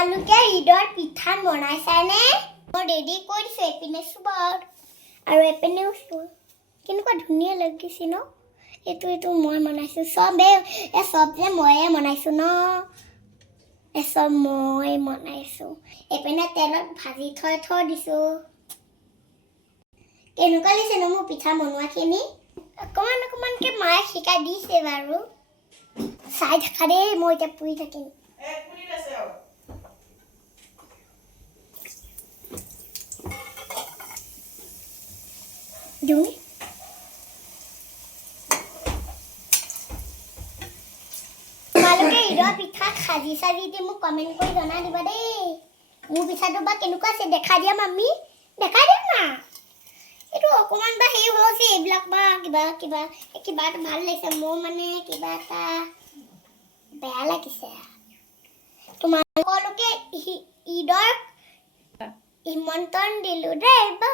আলুকে ঈদৰ পিঠা বনাইছানে? মই ৰেডি কৰিছোঁ এপিনে চুবৰ আৰু এপিনেও চুৰ কেনেকুৱা ধুনীয়া লাগিছে ন এইটো মই বনাইছোঁ চবেই চব যে ময়ে বনাইছোঁ ন চব মই বনাইছোঁ এপিনে তেলত ভাজি থৈ দিছোঁ কেনেকুৱা লাগিছে ন মোৰ পিঠা বনোৱাখিনি অকণমানকৈ মায়ে শিকাই দিছে বাৰু চাই থাকা দেই মই এতিয়া পুৰি থাকিম Đúng. তোমালোকে ঈদৰ পিঠা খাজি চাজি দি মোক কমেণ্ট কৰি জনাই দিবা দেই মোৰ পিঠাটো বা কেনেকুৱা আছে দেখাই দিয়া মাম্মি দেখাই দিয়া না এইটো অকণমান বা হেৰি হৈছে এইবিলাক বা কিবা এটা ভাল লাগিছে মোৰ মানে কিবা এটা বেয়া লাগিছে তোমালোকে ঈদৰ ইমন্ত্ৰণ দিলোঁ দেই বা